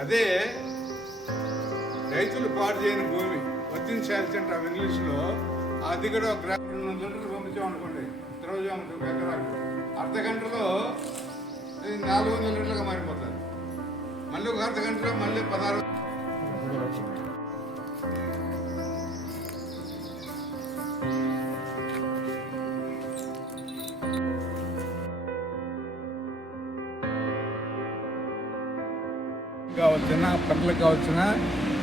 అదే రైతులు పాడు చేయని భూమి వర్తించాల్సి అంటారు ఇంగ్లీష్లో అది కూడా ఒక రెండు వందల లీటర్లు పంపించాం అనుకోండి రోజు ఎకరాకు. అర్ధ గంటలో నాలుగు వందల లీటర్లుగా మారిపోతుంది మళ్ళీ ఒక అర్ధ గంటలో మళ్ళీ పదహారు కావచ్చిన పంటలకు కావచ్చిన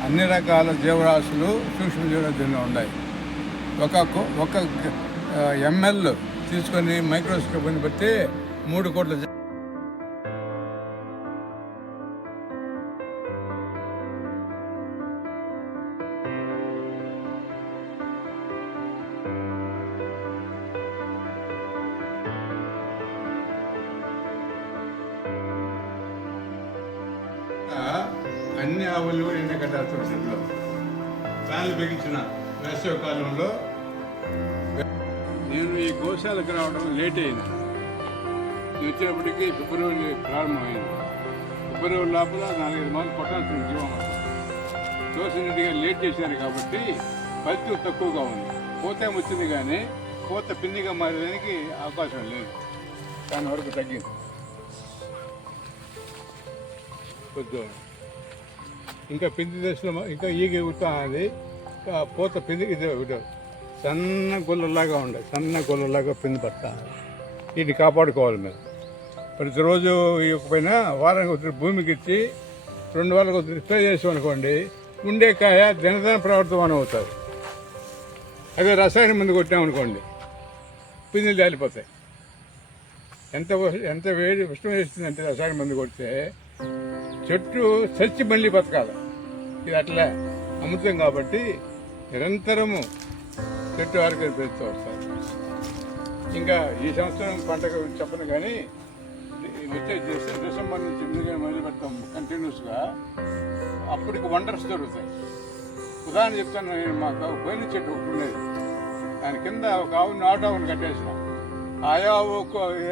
అన్ని రకాల జీవరాశులు సూక్ష్మ జీవరాశులు దీనిలో ఉన్నాయి. ఒక ఒక ఎంఎల్ తీసుకొని మైక్రోస్కోప్ని బట్టి మూడు కోట్ల అన్ని ఆవులు ఎండగట్టాల్సిన చెట్లు ఫ్యాన్లు బిగించిన వేసవ కాలంలో నేను ఈ గోశాలకు రావడం లేట్ అయింది. వచ్చేప్పటికీ ఫిబ్రవరి ప్రారంభమైంది. ఫిబ్రవరి లోపల నాలుగైదు మంది కొట్టాల్సిన జీవం దోసినట్టుగా లేట్ చేశారు కాబట్టి ఫలితం తక్కువగా ఉంది. పూత వచ్చింది కానీ కోత పిన్నిగా మారేదానికి అవకాశం లేదు. దాని వరకు తగ్గింది. కొంచెం ఇంకా పిండి దశలో ఇంకా ఈగ ఎగురుతున్నది పూత పిండి ఇది ఒకటి. సన్న గుళ్ళలాగా ఉండే సన్న గుల్లలాగా పిండి పడతా వీటిని కాపాడుకోవాలి మీరు ప్రతిరోజు ఇవ్వకపోయినా వారానికి ఒకసారి భూమికి ఇచ్చి రెండు వారాలకు ఒకసారి స్ప్రే చేసాం అనుకోండి ఉండే కాయ దినదన ప్రవర్తమానం అవుతుంది. అదే రసాయన మందు కొట్టామనుకోండి పిందులు జాలిపోతాయి ఎంత ఎంత వేడి ఉష్ణం వేస్తుందంటే రసాయన మందు కొడితే చెట్టు చచ్చి మళ్ళీ బతకాలి. ఇది అట్లా అమృతం కాబట్టి నిరంతరము చెట్టు ఆరోగ్యం పెంచుతూ వస్తారు ఇంకా ఈ సంవత్సరం పంటకు చెప్పను కానీ వచ్చే డిసెంబర్ నుంచి ముందుగా మొదలు పెడతాం కంటిన్యూస్గా అప్పటికి వండర్స్ దొరుకుతాయి ఉదాహరణ చెప్తాను నేను మాకు పోయిన చెట్టు ఒకటి ఉండేది దాని కింద ఒక ఆవు నాటు ఆవును కట్టేసినాం. ఆయా ఆవు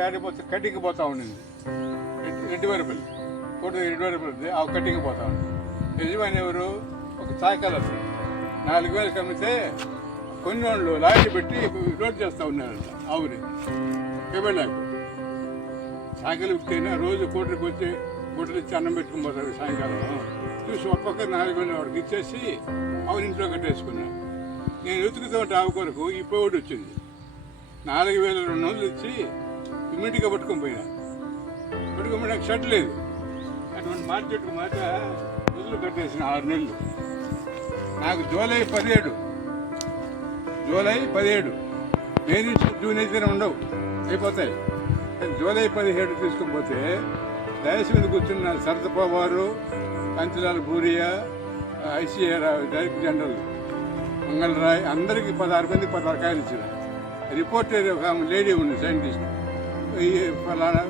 ఏడిపోతే కటికి పోతా ఉండింది. రెడ్డి- రెడ్డి వరపల్లి కోటి ఇరవై ఉంది ఆ కట్టికి పోతా ఉంది. యజమాని ఎవరు? ఒక సాయకాలం నాలుగు వేలు కమ్మితే కొన్ని వాళ్ళు లారీ పెట్టి లోడ్ చేస్తూ ఉన్నారు ఆవుని. కేబెళ్ళాకు సాయకాలం ఇస్తేనే రోజు కోటరికి వచ్చి కోటలు ఇచ్చి అన్నం పెట్టుకుని పోతాడు సాయంకాలం. చూసి ఒక్కొక్క నాలుగు వేల వాడికి ఇచ్చేసి ఆవుని ఇంట్లో కట్టేసుకున్నాను నేను వెతుకుతూ ఉంటే ఆవు కొరకు ఈ పోవుడు వచ్చింది. నాలుగు వేల రెండు వందలు ఇచ్చి ఇమ్మీడియట్గా పట్టుకొని పోయినా. పట్టుకొని పోయినా నాకు షర్ట్ లేదు. అటువంటి మార్కెట్కు మాట రోజులు కట్టేసిన ఆరు నెలలు. నాకు జూలై పదిహేడు జూలై పదిహేడు మే నుంచి జూన్ అయితే ఉండవు అయిపోతాయి. జూలై పదిహేడు తీసుకుని పోతే దయసు మీద కూర్చున్న సరదపోవారు Kanchilal Bhuria ICA director general Mangal Rai అందరికీ పదహారు మందికి పదహారు కాయలు ఇచ్చిన రిపోర్టర్ ఒక ఆమె లేడీ ఉంది సైంటిస్ట్. ఈ ఫలానా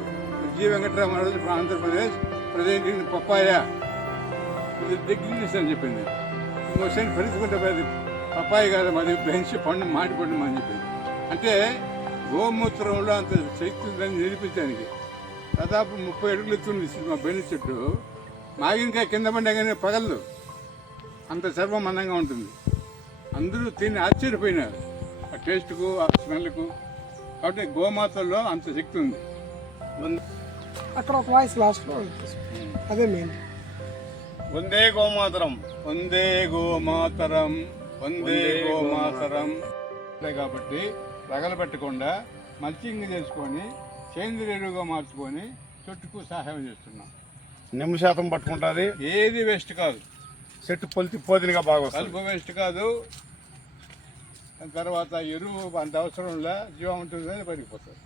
G Venkataramaraju Andhra Pradesh present in papaya. Degrees అని చెప్పింది. ఇంకో సైడ్ ఫలించుకుంటే అది పప్పాయి కాదు మాది బెంచ్ పండు మాటి పండు అని చెప్పింది. అంటే గోమూత్రంలో అంత శక్తి దాన్ని నిరూపించడానికి దాదాపు ముప్పై అడుగులు ఎత్తుంది మా బెంచ్ చెట్టు. మాగినకాయ కింద పండగానే పగలదు. అంత సర్వమందంగా అందంగా ఉంటుంది. అందరూ తిని ఆశ్చర్యపోయినారు. ఆ టేస్ట్కు ఆ స్మెల్కు. కాబట్టి గోమాతల్లో అంత శక్తి ఉంది. అక్కడ ఒక వాయిస్ లాస్ట్లో. అదే మెయిన్ వందే గోమాతరం. వందే గోమాతరం. వందే గోమాతరం. కాబట్టి రగలబెట్టకుండా మల్చింగ్ చేసుకొని సేంద్రియ ఎరువుగా మార్చుకొని చెట్టుకు సహాయం చేస్తున్నాం. నిమ్మ శాతం పట్టుకుంటుంది. ఏది వేస్ట్ కాదు. చెట్టు పొలితి పోదినగా బాగా వస్తుంది కలుపు వేస్ట్ కాదు. తర్వాత ఎరువు అంత అవసరం లే జీవం ఉంటుంది పడిపోతుంది.